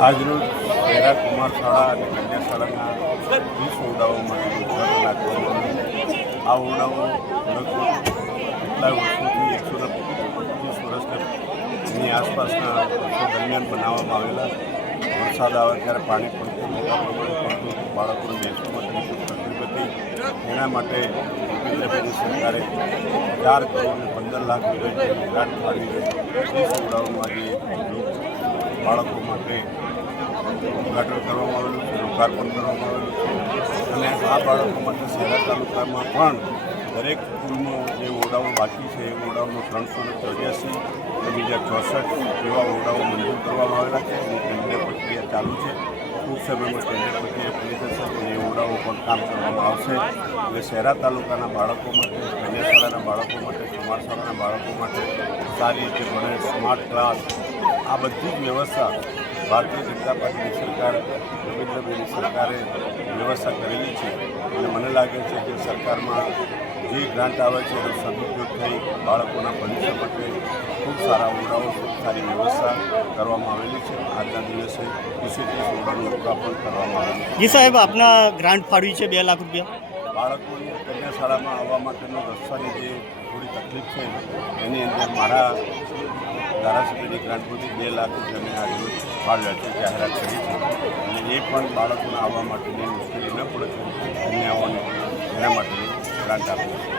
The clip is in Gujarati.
આજરોજ પહેલા કુમાર શાળા અને કન્યા શાળાના વીસ ઓરડાઓ માટે ઉદ્ઘાટન રાખવામાં આ ઓરડાઓ લગભગ કેટલા વર્ષોથી એકસો પચીસ વર્ષની આસપાસના વર્ષો દરમિયાન બનાવવામાં આવેલા વરસાદ આવે ત્યારે પાણી પડતું, મોટા પડતું, બાળકોને બેસવા માટે તકલીફ હતી એના માટે કેન્દ્રભાઈની સરકારે ચાર કરોડ પંદર લાખ રૂપિયાની ગ્રાન્ટ ફાળવી વીસ ઓરડાઓનું આજે બાળકો માટે ઉદ્ઘાટન કરવામાં આવેલું છે, લોકાર્પણ કરવામાં આવેલું અને આ બાળકો માટે શહેરા તાલુકામાં પણ દરેક સ્કૂલમાં જે ઓરડાઓ બાકી છે, એ ઓરડાઓનો ત્રણસો ને ચોર્યાસી અને બીજા ચોસઠ એવા ઓરડાઓ મંજૂર કરવામાં આવેલા છે. અને ટેન્ડર પ્રક્રિયા ચાલુ છે. ટૂંક સમયમાં ટેન્ડર પ્રક્રિયા પૂરી થશે અને એ ઓરડાઓ પર કામ કરવામાં આવશે. એટલે શહેરા તાલુકાના બાળકો માટે કન્યા શાળાના બાળકો માટે કુમાર શાળાના બાળકો માટે સારી રીતે ભણે, સ્માર્ટ ક્લાસ, આ બધી જ વ્યવસ્થા ભારતીય જનતા પાર્ટીની સરકાર રવિન્દ્રભાઈની સરકારે વ્યવસ્થા કરેલી છે. અને મને લાગે છે કે સરકારમાં જે ગ્રાન્ટ આવે છે એનો સદુપયોગ થઈ બાળકોના ભવિષ્ય માટે ખૂબ સારા ઓરડાઓ ખૂબ સારી વ્યવસ્થા કરવામાં આવેલી છે. આજના દિવસે વીસે ત્રીસ ઓરડાનું લોકાર્પણ કરવામાં આવેલું છે. જી સાહેબ આપના ગ્રાન્ટ ફાળવી છે બે લાખ રૂપિયા? બાળકોને કન્યાશાળામાં આવવા માટેનો રસ્તાની જે થોડી તકલીફ છે એની અંદર મારા ધારાસભ્યની ગ્રાન્ટમાંથી બે લાખ રૂપિયા મેં આજે ફાળવ્યા છે જાહેરાત કરી છે. અને એ પણ બાળકોને આવવા માટેની મુશ્કેલી ન પડે. એમને આવવાની એના માટેની ગ્રાન્ટ આપી